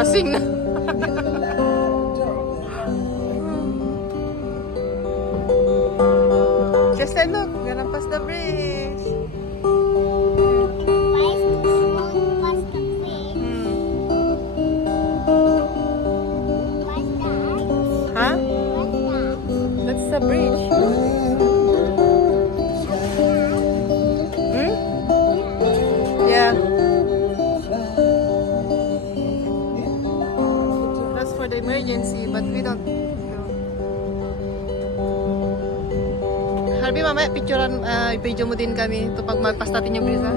lasing na. Just a look, gonna pass the bridge. Huh? That's the bridge. Hmm? Yeah. That's for the emergency, but we don't know. Harvey, mamaya picturean, video mo din kami ito pag magpas natin yung bridge, ha?